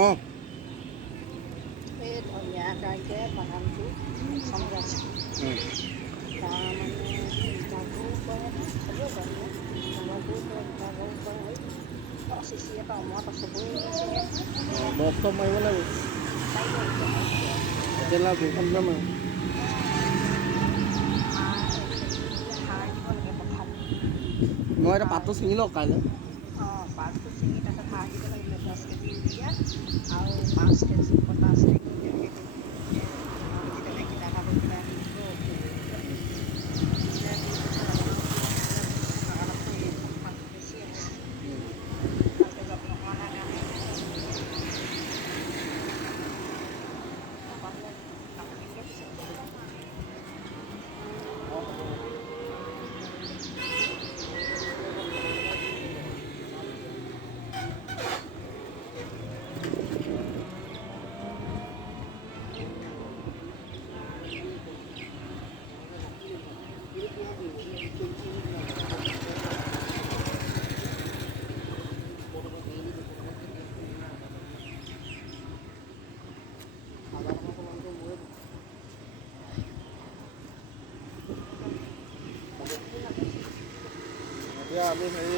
অঁ এই ধুনীয়াকে বাগানটো সম্পূৰ্ণ তাৰমানে ইটাবোৰ কৰে নহয় হ'ব বাৰু ডাঙৰবোৰ কৰে গোটাবোৰ কৰে চিচিয়ে টাউনত চবৰে নিছেগৈ নহয় দৰৱ চৰব মাৰিব লাগিব পাৰিব এতিয়া পাৰিব তেতিয়াহ'লে বৰষুণ যাম আৰু সাৰ হেৰি সাৰ দিব লাগে পথাৰত মই এতিয়া সাৰ পাতটো ছিঙি লওঁ কাইলৈ অঁ পাতটো ছিঙি তাৰপিছত সাৰ দিব লাগে বোলে 10 কেজি ইউৰিয়া আৰু 5 কেজি পটাছ নে কি তেনেকৈ দি তেতিয়াহ'লে কিনা কাপোৰ কিনা হেৰি দিব ইউৰিয়া দি পঠিয়াব লাগে নহ'লে বাগানত এইখন পাতটো বেছি আহিছে ভালকৈ যত্ন কৰা নাই কাৰণে আহিছে নাপালে কাটিকে বিচাৰিব লাগিব অঁ হ'ব এতিয়া আমি হেৰি